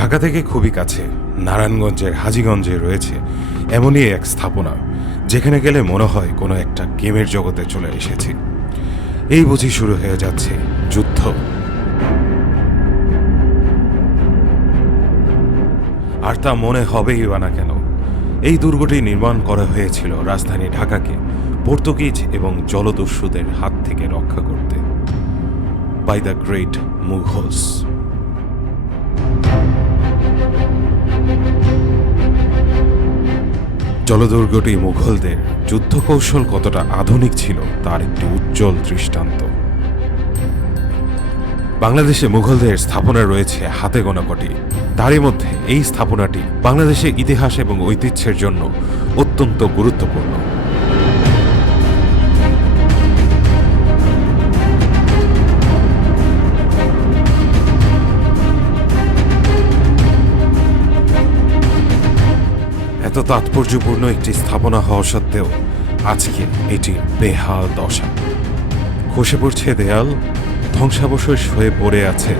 ঢাকা থেকে খুবই কাছে, নারায়ণগঞ্জের হাজীগঞ্জে রয়েছে এমনই এক স্থাপনা, যেখানে গেলে মনে হয় কোনো একটা গেমের জগতে চলে এসেছি। এই বুঝি শুরু হয়ে যাচ্ছে যুদ্ধ। আর তা মনে হবেই বা না কেন, এই দুর্গটি নির্মাণ করা হয়েছিল রাজধানী ঢাকাকে পর্তুগিজ এবং জলদস্যুদের হাত থেকে রক্ষা করতে। বাই দ্য গ্রেট মুঘলস জলদুর্গটি মুঘলদের যুদ্ধকৌশল কতটা আধুনিক ছিল তার একটি উজ্জ্বল দৃষ্টান্ত। বাংলাদেশে মুঘলদের স্থাপনা রয়েছে হাতে গোনা তারই মধ্যে এই স্থাপনাটি বাংলাদেশের ইতিহাস এবং ঐতিহ্যের জন্য অত্যন্ত গুরুত্বপূর্ণ। এত তাৎপর্যপূর্ণ একটি স্থাপনা হওয়া সত্ত্বেও আজকে এটি বেহাল দশা। খসে পড়ছে দেয়াল, ধ্বংসাবশেষ হয়ে পড়ে আছে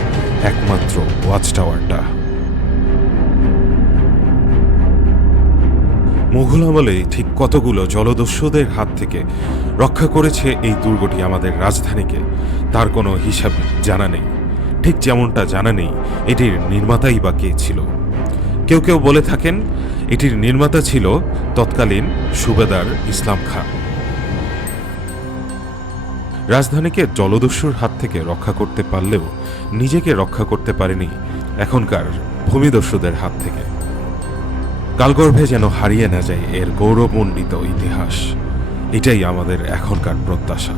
একমাত্র ওয়াচ টাওয়ারটা মুঘল আমলে ঠিক কতগুলো জলদস্যুদের হাত থেকে রক্ষা করেছে এই দুর্গটি আমাদের রাজধানীকে, তার কোনো হিসাব জানা নেই। ঠিক যেমনটা জানা নেই, এটির নির্মাতাই বা কে ছিল। কেউ কেউ বলে থাকেন এটির নির্মাতা ছিল তৎকালীন সুবেদার ইসলাম খান রাজধানীকে জলদস্যুর হাত থেকে রক্ষা করতে পারলেও নিজেকে রক্ষা করতে পারেনি এখনকার ভূমিদস্যুদের হাত থেকে। কালগর্ভে যেন হারিয়ে না যায় এর গৌরবমণ্ডিত ইতিহাস। এটাই আমাদের এখনকার প্রত্যাশা।